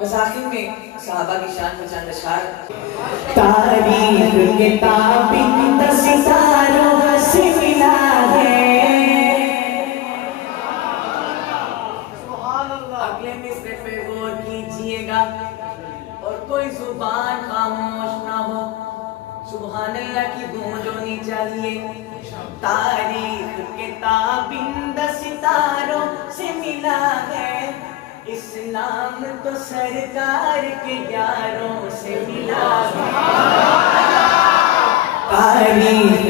بس آخر میں صحابہ کی شان پر چند اشعار۔ تاریخ کتاب ستاروں سے ملا ہے، اگلے مصرے پہ غور کیجئے گا اور کوئی زبان خاموش نہ ہو، سبحان اللہ کی گونج ہونی چاہیے۔ تاریخ کتاب ستاروں سے ملا ہے، اسلام تو سرکار کے یاروں سے ملا ہے۔ تاریخ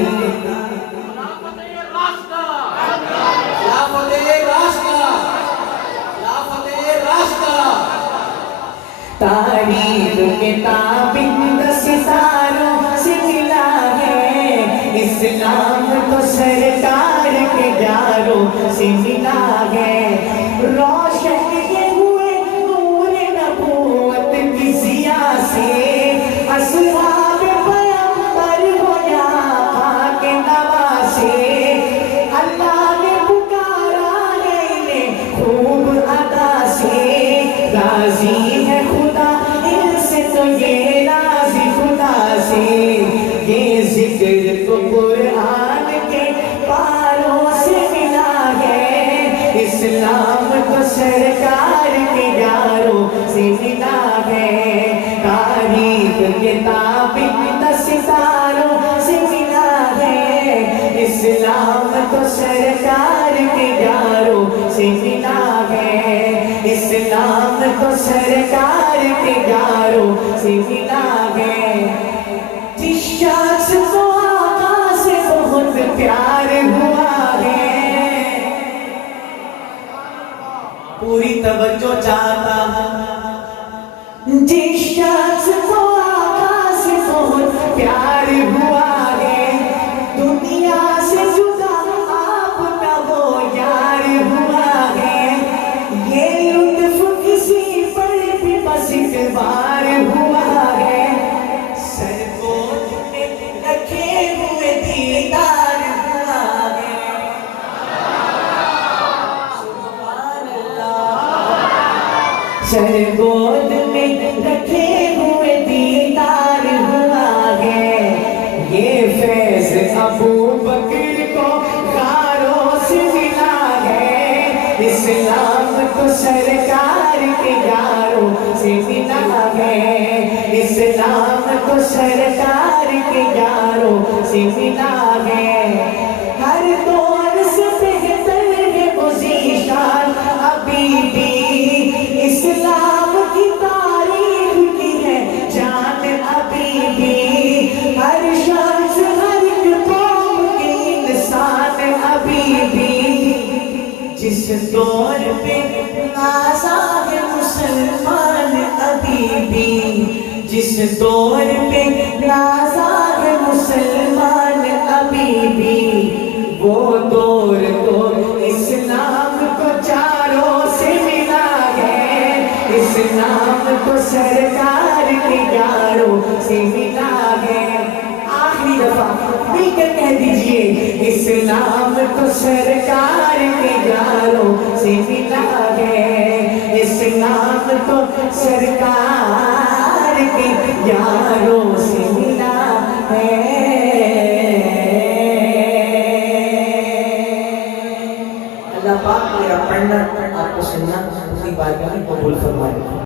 تاریخ کتاب ستاروں سے ملا ہے، اسلام تو سرکار کے یاروں سے ملا ہے۔ روشن یہ ہوئے نور نبوت کی ضیا سے، اصحاب پیغمبر ہو یا خاک نوا سے، اللہ نے پکارا ہے انہیں خوب ادا سے۔ راضی ہے خدا ان سے تو یہ راضی خدا سے، یہ ذکر تو قرآن کے پاروں سے ملا ہے، اسلام تو سرکار کے یاروں سے ملا ہے۔ تاریخ کتاب ستاروں سے ملا ہے، اسلام تو سرکار کے یاروں سے ملا ہے، اسلام تو سرکار کے یاروں سے ملا ہے۔ جس شخص کو آقا سے بہت پیار ہوا ہے، پوری توجہ چاہتا ہوں۔ جس شخص کو آقا سے بہت پیار ہوا ہے، دنیا سے جدا آپ کا وہ یار ہوا ہے، یہ لطف کسی پر بھی بس ایک بار ہوا ہے، سر کو میں رکھے ہوئے دیدار ہوا ہے۔ سبحان اللہ، سر گود میں رکھے ہوئے دیدار ہوا ہے، یہ فیض ابو بکر کو غاروں سے ملا ہے، اسلام تو سرکار کے یاروں سے ملا ہے، اسلام تو سرکار کے یاروں سے ملا ہے۔ ہر دور سے بہتر ہے وہ ذیشان ابھی بھی، اسلام کی تاریخ کی ہے جان ابھی بھی، ہر شخص ہر ایک قوم کی انسان ابھی بھی، جس دور پہ نازا ہے مسلمان ابھی بھی، جس دور پہ نازا ہے مسلمان ابھی بھی، وہ دور تو اسلام کو چاروں سے ملا ہے، اسلام کو سرکار کے یاروں سے ملا ہے۔ آخری دفعہ مل کر کہہ دیجئے، اسلام تو سرکار کے یاروں سے ملا ہے، اسلام تو سرکار کے یاروں سے ملا ہے۔ اللہ پاک میرا پڑھنا آپ کو سننا اپنی بارگاہ میں قبول فرمائے۔